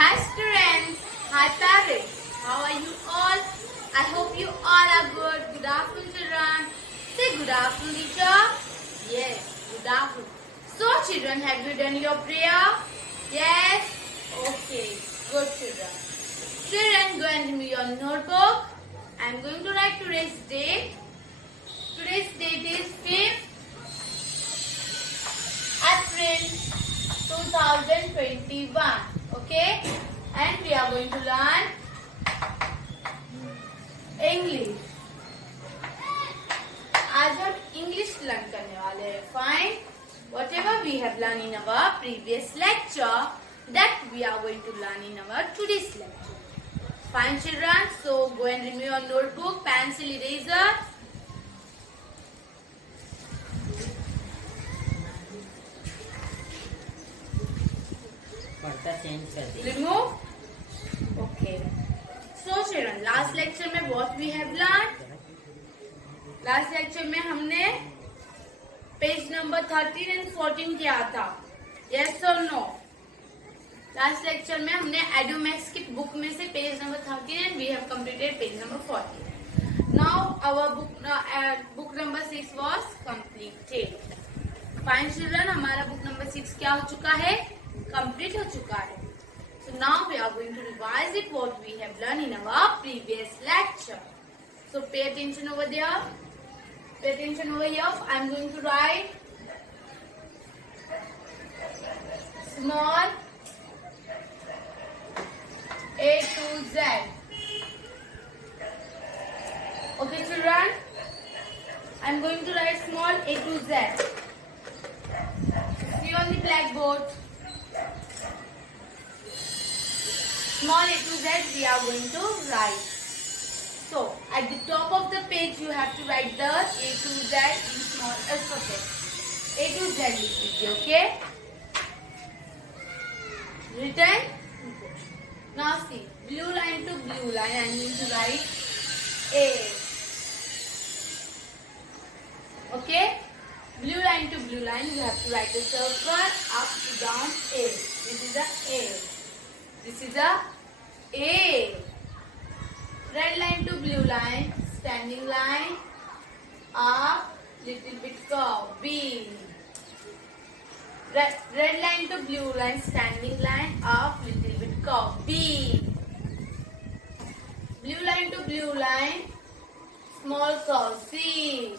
Hi students, hi parents, how are you all? I hope you all are good. Good afternoon children. Say good afternoon teacher. Yes, good afternoon. So children, have you done your prayer? Yes? Okay, good children. Children, go and give me your notebook. I am going to write today's date. Today's date is 5th April 2021. Okay? And we are going to learn English. आज हम English learn करने वाले हैं. Fine. Whatever we have learned in our previous lecture, that we are going to learn in our today's lecture. Fine, children. So go and remove your notebook, pencil, eraser. Remove. Okay. So children, last lecture में what we have learned? Last lecture में हमने page number 13 and 14 किया था. Yes or no? Last lecture में हमने एडोमैक्स की book में से page number 13 and we have completed page number 14. Now our book number 6 was completed. Fine children, हमारा book number 6 क्या हो चुका है? Complete हो चुका है. So now we are going to revise it what we have learned in our previous lecture. So pay attention over there. Pay attention over here. I am going to write small A to Z. Okay children, I am going to write small A to Z. See on the blackboard. Small A to Z we are going to write. So at the top of the page you have to write the A to Z in small alphabet. A to Z लिख लीजिए, okay? Written. Now see, blue line to blue line I am going to write A. Okay? Blue line to blue line you have to write a circle up to down A. This is a A. This is a A. Red line to blue line, standing line, up, little bit curve, B. Red line to blue line, standing line, up, little bit curve, B. Blue line to blue line, small curve, C.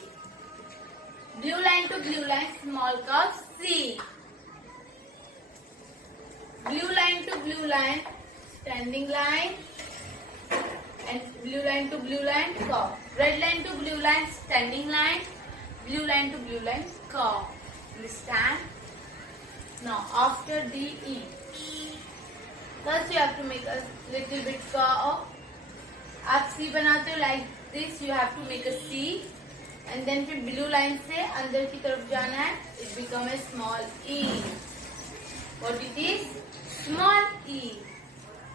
Blue line to blue line, small curve, C. Blue line to blue line, standing line, and blue line to blue line, curve. Red line to blue line, standing line, blue line to blue line, curve. Understand? Now after DE, first you have to make a little bit curve. आप C बनाते हो like this, you have to make a C, and then फिर blue line से अंदर की तरफ जाना है. It become a small E. What it is? Small E.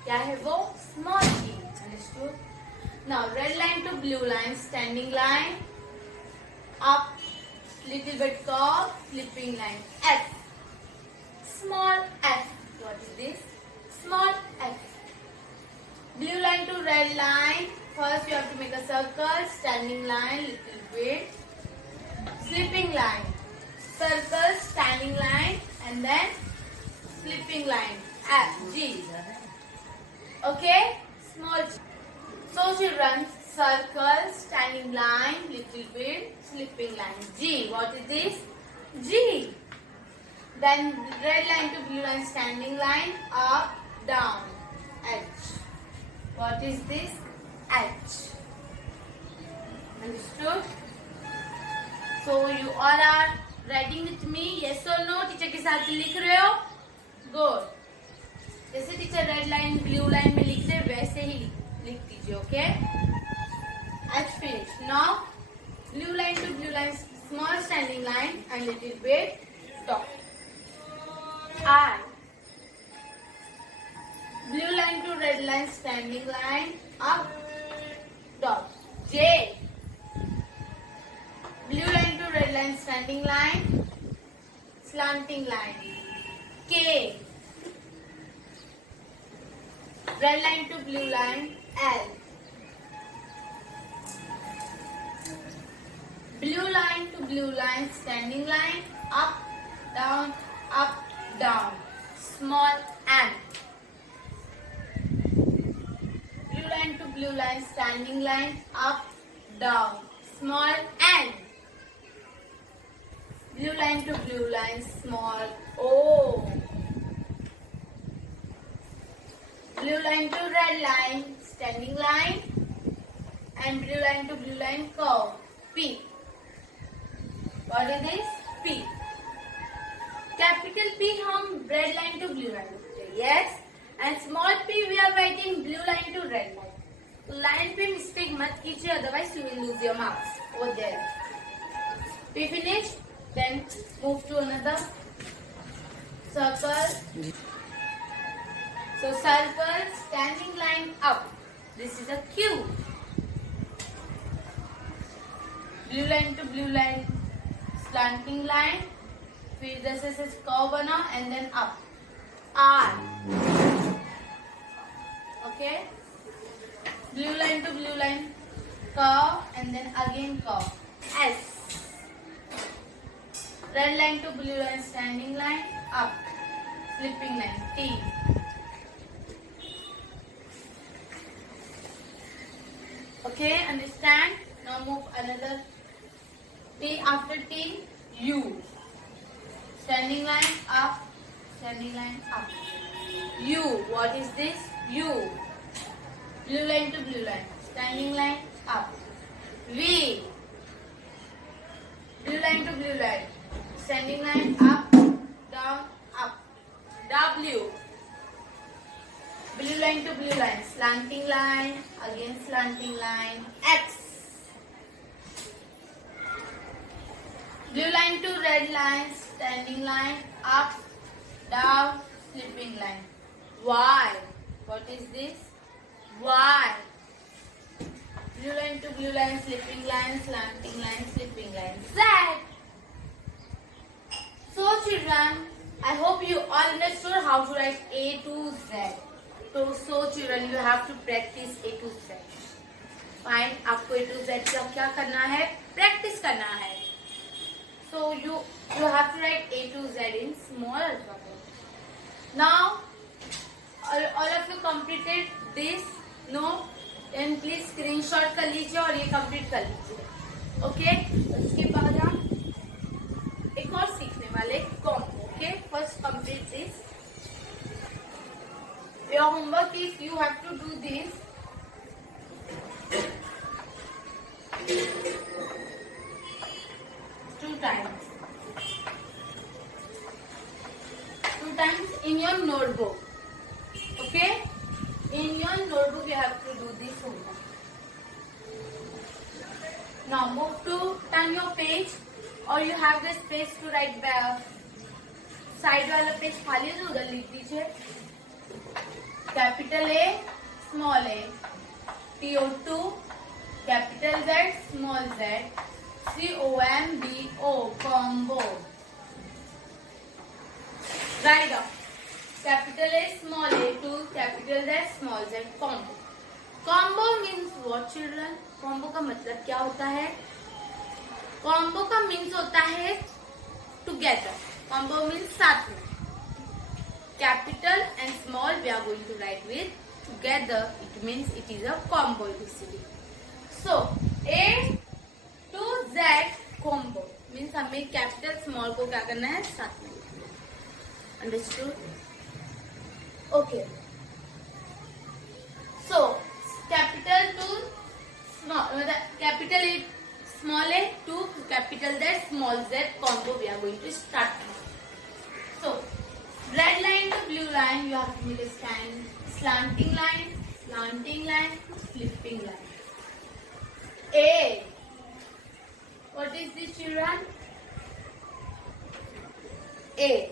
क्या है वो? Small E. Understood? Now red line to blue line, standing line, up, little bit curve, flipping line, F. Small F. What is this? Small F. Blue line to red line. First you have to make a circle, standing line, little bit, slipping line, circle, standing line, and then slipping line, F, G. Okay? Small G. So children, circle, standing line, little bit, slipping line, G. What is this? G. Then red line to blue line, standing line, up, down, H. What is this? H. Understood? So you all are writing with me, yes or no? Teacher के साथ लिख रहे हो? Good. जैसे teacher red line blue line में लिख रहे वैसे ही लिख दीजिए, okay? H finish. Now blue line to blue line, small standing line and little bit dot. I. Blue line to red line, standing line, up, dot. J. Blue line to red line, standing line, slanting line. K. Red line to blue line, L. Blue line to blue line, standing line, up, down, small M. Blue line to blue line, standing line, up, down, small N. Blue line to blue line, small O. Blue line to red line, standing line, and blue line to blue line, curve, P. What is this? P. Capital P हम red line to blue line लिखते हैं, yes. And small p we are writing blue line to red line. तो line पे mistake मत कीजिए, otherwise you will lose your marks over there. P finished? Then move to another circle. So circle, standing line up. This is a Q. Blue line to blue line, slanting line. फिर जैसे से curve बना and then up. R. Okay. Blue line to blue line, curve and then again curve. S. Red line to blue line, standing line, up. Slipping line, T. Okay, understand? Now move another T. After T, U. Standing line, up. Standing line, up. U. What is this? U. Blue line to blue line, standing line, up. V. Blue line to blue line, standing line, up, down, up. W. Blue line to blue line, slanting line, again slanting line, X. Blue line to red line, standing line, up, down, slipping line. Y. What is this? Y. Blue line to blue line, slipping line, slanting line, slipping line. Z. So children, I hope you all understood how to write A to Z. So children, you have to practice A to Z. Fine, आपको A to Z का क्या करना है? Practice करना है. So you have to write A to Z in small alphabet. Now, all of you completed this. No, then please screenshot कर लीजिए और ये complete कर लीजिए. Okay? उसके बाद हम एक और सीखने वाले combo. Okay? First complete this. Your homework is you have to do this. Two times in your notebook. Okay? In your notebook you have to do this homework. Now move to turn your page, or you have the space to write back. Side वाला page खाली है तो उधर लिख दीजिए. Capital A, small a. TO2, capital Z, small z. COMBO, combo. Write down. Capital A, small a to capital Z, small z, combo. Combo means what children? Combo का मतलब क्या होता है? Combo का means होता है together. Combo means साथ में. Capital and small we are going to write with together. It means it is a combo basically. So A to Z combo means हमें capital small को क्या करना है? साथ में. Understood? Okay. So capital to small, capital A, small a to capital Z, small z combo we are going to start now. So red line to blue line, you have to make a slanting line, flipping line. A. What is this children? A.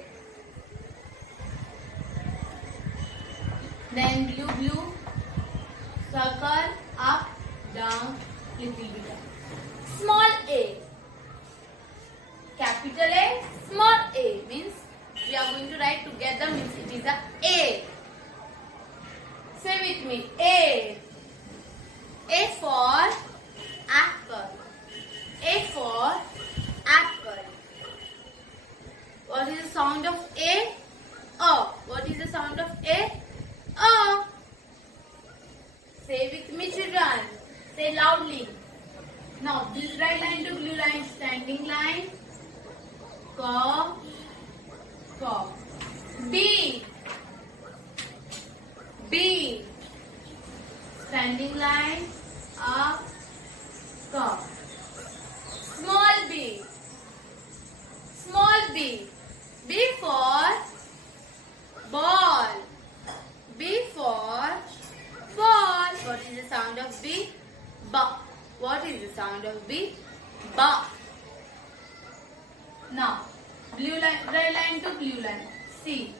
Then blue, circle, up, down, little bit down. Small a. Capital A, small a means we are going to write together means it is a A. Same with me. A. A for apple. A for apple. What is the sound of A? O. What is the sound of A? O. Say with me, children. Say loudly. Now, right line to blue line, standing line. Ka. Ka. B. B. Standing line. Up. Ka. Small b. Small b. B for ball. B for ball. What is the sound of B? Ba. What is the sound of B? Ba. Now, blue line, red line to blue line. C.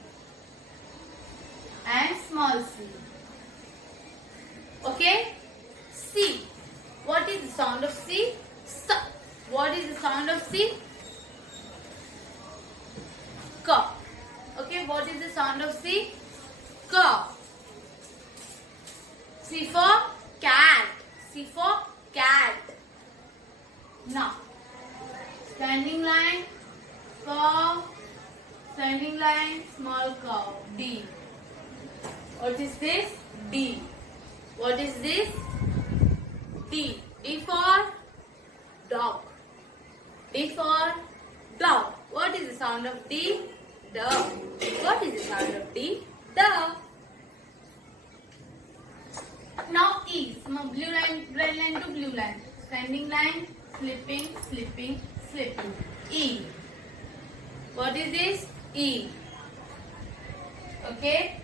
And small c. Okay? C. What is the sound of C? S. What is the sound of C? Ka. Okay, what is the sound of C? Ka. C for cat. C for cat. Now, standing line, cow. Standing line, small cow. D. What is this? D. What is this? D. D for dog. D for dog. What is the sound of D? Dog. What is the sound of D? Dog. Now E. Blue line, red line to blue line. Standing line, slipping, slipping, slipping. E. What is this? E. Okay.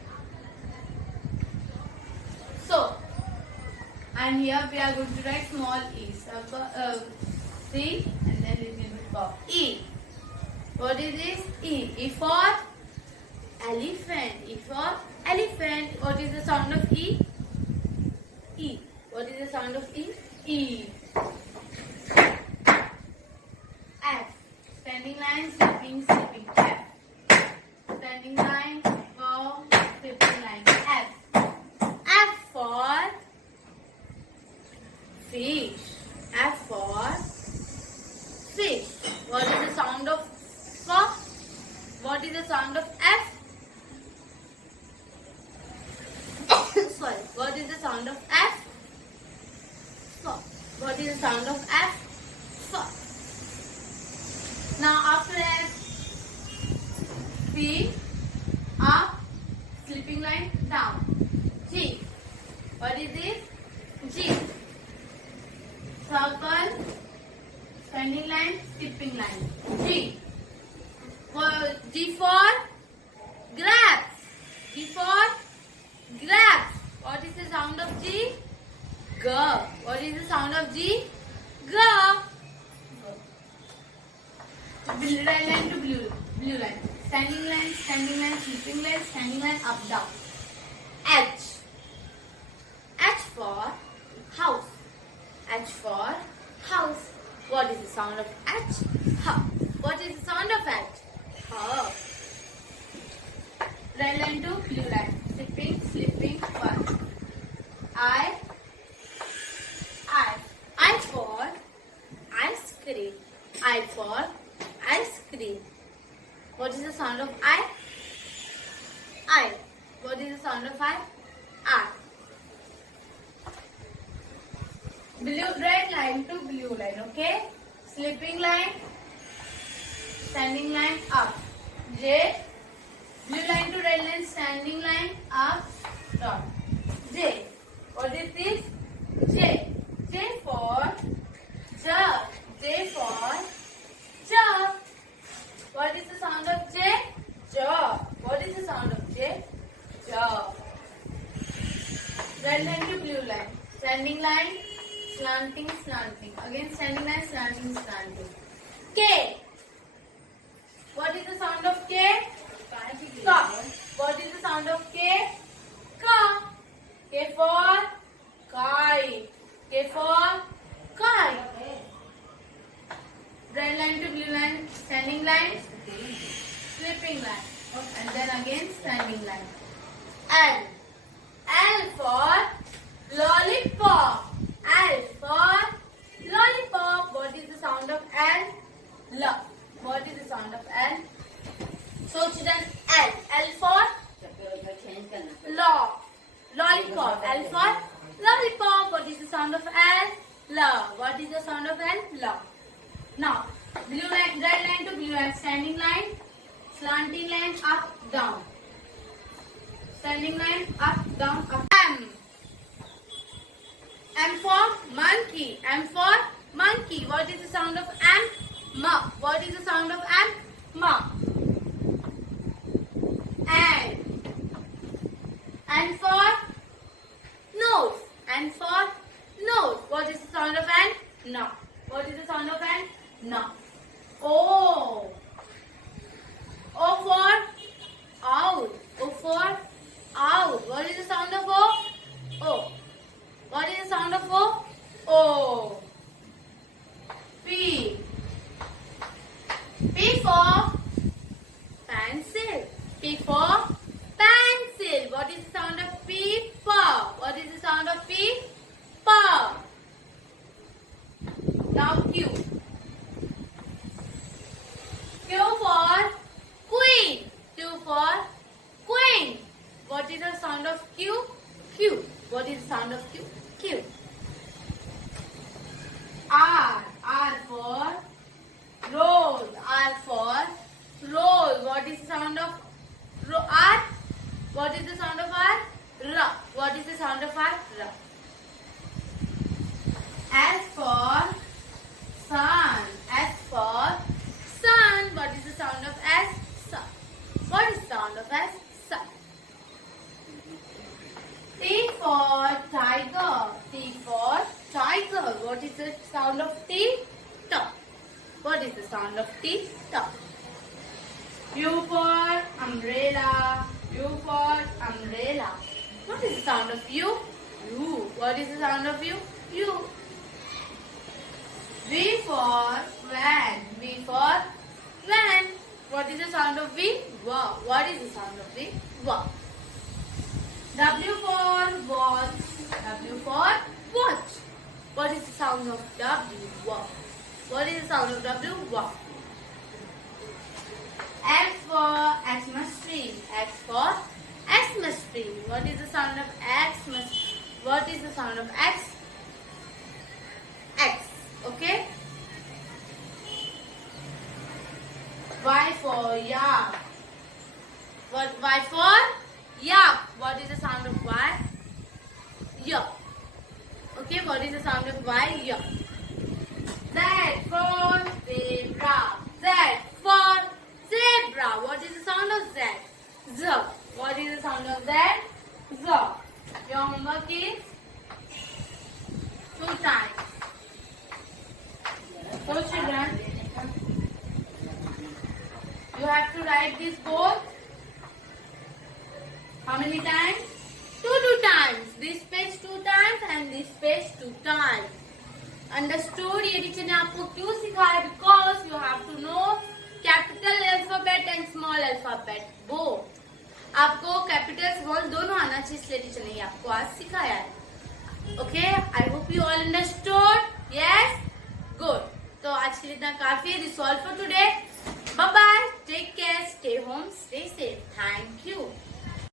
So, and here we are going to write small e. C and then little bit of E. What is this? E. E for elephant. E for elephant. What is the sound of E? E. What is the sound of E? E. F. Standing line, slipping, slipping. F. Standing line, go, slipping line. F. F for fish. F for fish. What is the sound of F? What is the sound of F? Sorry. What is the sound of F? F. What is the sound of F? F. Now after F, P, up, slipping line, down. G. What is this? G. Circle, standing line, skipping line. G. G for grabs. G for grabs. What is the sound of G? G. What is the sound of G? G. Red line to blue line. Standing line, slipping line, standing line, up, down. H. H for house. H for house. What is the sound of H? H. What is the sound of H? H. Red line to blue line. Slipping, slipping, one. I. I for ice cream. I for ice cream. What is the sound of I? I. What is the sound of I? I. Red line to blue line, okay? Slipping line, standing line, up. J. Blue line to red line, standing line, up, dot. J. What is this? J. J for jug. J for jug. What is the sound of J? Jug. What is the sound of J? Jug. Red line to blue line. Standing line, slanting, slanting. Again standing line, slanting, slanting. K. What is the sound of K? Ka. What is the sound of K? Ka. K for kite. K for kite. Red line to blue line, standing line, slipping line, and then again standing line. L. L for lollipop. L for lollipop. What is the sound of L? L. What is the sound of L? L. Now, blue line, red line to blue line, standing line, slanting line, up, down. Standing line, up, down, up. M. M for monkey. M for monkey. What is the sound of M? M. What is the sound of M? M. N. N for nose. N for nose. What is the sound of N? No. What is the sound of N? No. O. O for owl. O for owl. What is the sound of O? O. What is the sound of O? O. P. P for pencil. P for pencil. What is the sound of P? Paw. What is the sound of P? Paw. Now Q. Q for queen. Q for queen. What is the sound of Q? Q. What is the sound of Q? Q. R. R for rose. R for rose. What is the sound of R? What is the sound of R? R. What is the sound of R? R. S for sun. S for sun. What is the sound of S? Sun. What is the sound of S? Sun. T for tiger. T for tiger. What is the sound of T? T. What is the sound of T? T. U for umbrella. U for umbrella. What is the sound of U? U. What is the sound of U? U. V for van. V for van. What is the sound of V? Wow. What is the sound of V? Wow. W for watch. W for watch. What is the sound of W? Wow. What is the sound of W? Wow. X for Xmas tree. X for Xmas tree. What is the sound of Xmas? What is the sound of X? X. Okay. Y for yak. What? Y for yak. What is the sound of Y? Yak. Okay. What is the sound of Y? Yak. Z for zebra. Z for zebra. What is the sound of Z? Z. What is the sound of Z? Z. Your homework is 2 times. So children, you have to write this both. How many times? 2 times. This page 2 times and this page 2 times. Understood? ये teacher ने आपको क्यों सिखाया? Because you have to know capital alphabet and small alphabet both. आपको capital small दोनों आना चाहिए, इसलिए टीचर ने आपको आज सिखाया है. Okay? I hope you all understood. Yes? Good. तो आज के लिए इतना काफी है. This is all for today. Bye bye. Take care. Stay home. Stay safe. Thank you.